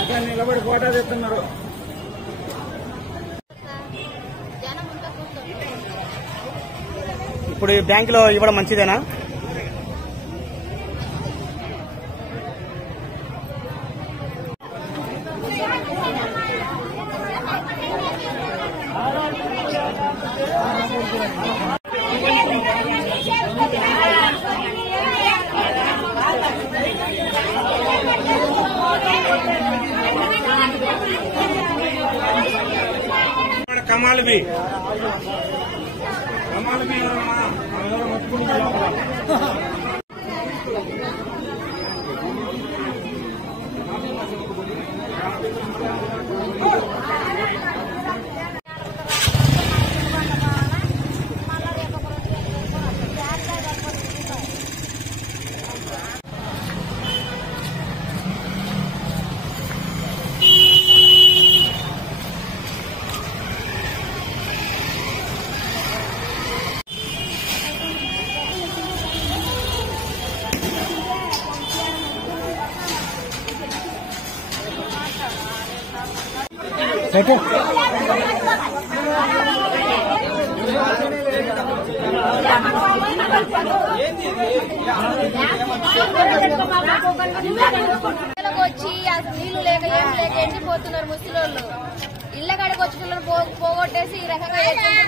అట్లా నిలబడి ఫోటో తెస్తున్నారు. ఇప్పుడు బ్యాంకులో ఇవ్వడం మంచిదేనా? కమాల్ బి వచ్చి నీళ్లు లేక ఏం లేక ఎండిపోతున్నారు ముసలోళ్ళు. ఇళ్ల కాడికి వచ్చి పోగొట్టేసి ఈ రకంగా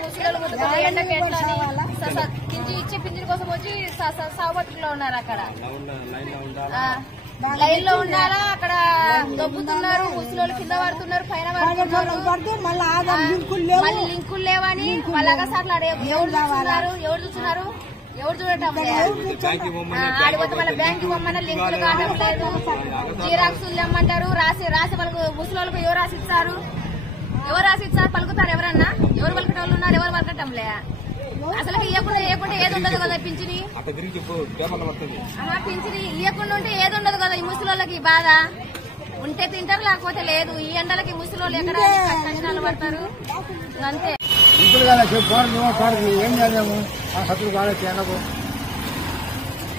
ముసలోళ్ళు ముద్దుకున్న ఎండకి ఎట్లా పింఛన్ ఇచ్చే పింఛన్ కోసం వచ్చి సాగుబతుకులో ఉన్నారు. అక్కడ లైన్ లో ఉండాలా, అక్కడ దొబ్బుతున్నారు, ముసలోళ్ళు కింద పడుతున్నారు, పైన పడుతున్నారు. మళ్ళీ లింకులు లేవని వాళ్ళగా సార్లు ఎవరు చూస్తున్నారు ఎవరు చూడటం ఆడిపోతే మళ్ళీ బ్యాంక్ ఇవ్వమన్నా లింకులు కావడం లేదు, జీరాక్సులు ఇవ్వమంటారు. రాసి వాళ్ళకు ముసలోళ్ళకు ఎవరు రాసిస్తారు పలుకుతారు ఎవరన్నా? ఎవరు పలుకటం వాళ్ళు ఉన్నారు, ఎవరు పలకటంలే. అసలు ఇవ్వకుండా ఏది ఉండదు కదా పింఛని ఇవ్వకుండా ఉంటే ఏది ఉండదు కదా. ఈ ముసలోళ్ళకి బాధ ఉంటే తింటారు, లేకపోతే లేదు. ఈ ఎండలకి ముసలోళ్ళు ఎక్కడ కష్టాలు పడతారు అంతే.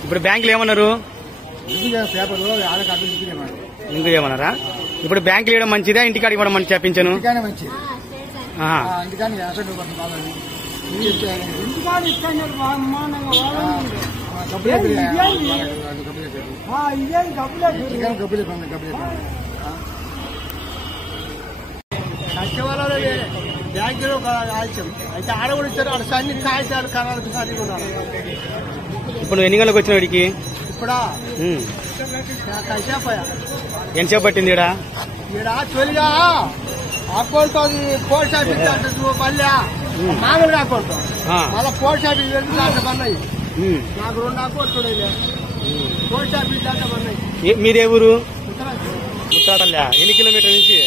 ఇప్పుడు బ్యాంకులు ఏమన్నారు? లింక్ చేయమన్నారా? ఇప్పుడు బ్యాంకులు ఇవ్వడం మంచిదా, ఇంటికాడికి ఇవ్వడం మంచి పింఛను? బ్యాంకులో ఆలస్యం అయితే ఆడ కూడా ఇచ్చారు. అక్కడ అన్ని కాగితాలు కరాలు ఇప్పుడు ఎన్ని గంటలకు వచ్చిన వీడికి? ఇప్పుడా కలిసేపోయా. ఎంతసేపు పట్టింది? ఈడ తొలిగా అకౌంట్ పోస్ట్ ఆఫీస్ అంటే మళ్ళీ మామూలుగా అకౌంట్ మళ్ళీ పోస్ట్ ఆఫీస్ వెళ్ళి దాంట్లో పన్నాయి. నాకు 2 అకౌంట్లు పోస్ట్ ఆఫీస్ దాంట్లో పన్నాయి. మీదే ఊరు? ఎన్ని కిలోమీటర్ నుంచి?